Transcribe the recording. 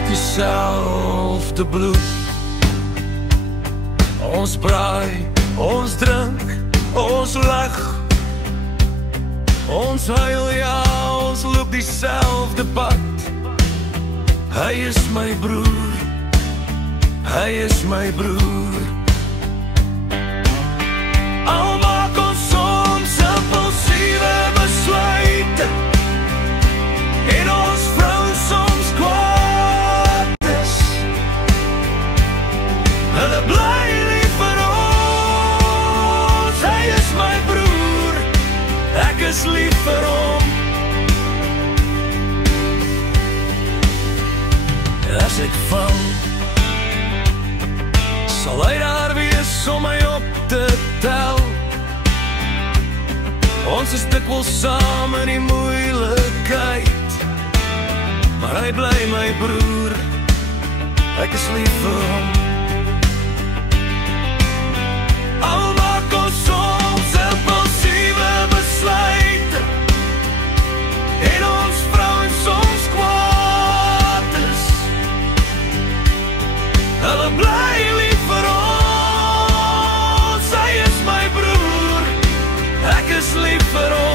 het dieselfde bloed. Ons braai, ons drink, ons lag, ons huil, ja, ons loop dieselfde pad. Hy is my broer, hy is my broer. Al maak ons soms impulsiewe besluite en ons vrou soms kwaad is, hulle bly lief vir ons. Hy is my broer, ek is lief vir hom. As ek val, sal hy daar wees om my op te tel. Ons is dikwels saam in die moeilikheid, maar hy bly my broer, ek is lief vir hom. Al maak ons soms impulsiewe besluite en ons vrouens soms kwaad is, hulle bly lief vir ons. Hy is my broer, ek is lief vir ons.